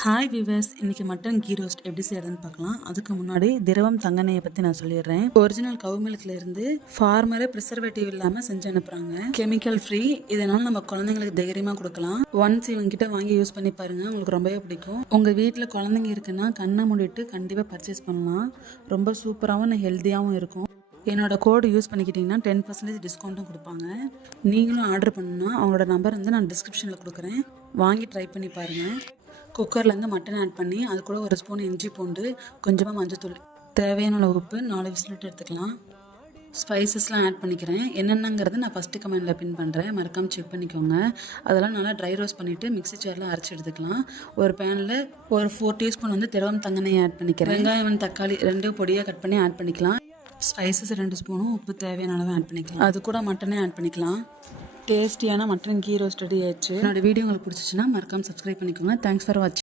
Hi viewers, இன்னைக்கு mutton key roast எப்படி செய்யறதுன்னு பார்க்கலாம். அதுக்கு முன்னாடி திரவம் தங்கெண்ணெயை பற்றி நான் சொல்லிடுறேன். ஒரிஜினல் கவு மில்க்ல இருந்து ஃபார்மரே ப்ரிசர்வேட்டிவ் இல்லாமல் செஞ்சு அனுப்புறாங்க. Chemical free. இதனால நம்ம குழந்தைங்களுக்கு தைரியமாக கொடுக்கலாம். ஒன்ஸ் இவங்ககிட்ட வாங்கி யூஸ் பண்ணி பாருங்க, உங்களுக்கு ரொம்பவே பிடிக்கும். உங்கள் வீட்டில் குழந்தைங்க இருக்குன்னா கண்ணை மூடிட்டு கண்டிப்பாக பர்ச்சேஸ் பண்ணலாம். ரொம்ப சூப்பராகவும் ஹெல்த்தியாகவும் இருக்கும். என்னோட கோடு யூஸ் பண்ணிக்கிட்டிங்கன்னா 10% டிஸ்கவுண்ட்டும் கொடுப்பாங்க. நீங்களும் ஆர்டர் பண்ணணும்னா அவங்களோட நம்பர் வந்து நான் டிஸ்கிரிப்ஷனில் கொடுக்குறேன். வாங்கி ட்ரை பண்ணி பாருங்கள். குக்கர்லேருந்து மட்டன் ஆட் பண்ணி அது கூட ஒரு ஸ்பூன் இஞ்சி பூண்டு, கொஞ்சமாக மஞ்சத்தூள், தேவையான அளவு உப்பு, 4 விசில் விட்டு எடுத்துக்கலாம். ஸ்பைசஸ்லாம் ஆட் பண்ணிக்கிறேன். என்னென்னங்கிறது நான் ஃபஸ்ட்டு கமெண்டில் பின் பண்ணுறேன், மறக்காமல் செக் பண்ணிக்கோங்க. அதெல்லாம் நல்லா ட்ரை ரோஸ்ட் பண்ணிவிட்டு மிக்ஸி ஜாரில் அரைச்சி எடுத்துக்கலாம். ஒரு பேனில் ஒரு 4 டீஸ்பூன் வந்து திரவம் தங்கெண்ணெய் ஆட் பண்ணிக்கிறேன். வெங்காயம், தக்காளி 2 பொடியாக கட் பண்ணி ஆட் பண்ணிக்கலாம். ஸ்பைசஸ் 2 ஸ்பூனும், உப்பு தேவையான அளவு ஆட் பண்ணிக்கலாம். அது கூட மட்டனே ஆட் பண்ணிக்கலாம். டேஸ்டியான மட்டன் கீ ரோஸ்ட் ரெடி ஆயிடுச்சு. என்னோட வீடியோ உங்களுக்கு பிடிச்சிச்சுன்னா மறக்காமல் சப்ஸ்கிரைப் பண்ணிக்கோங்க. தேங்க்ஸ் ஃபார் வாட்சிங்.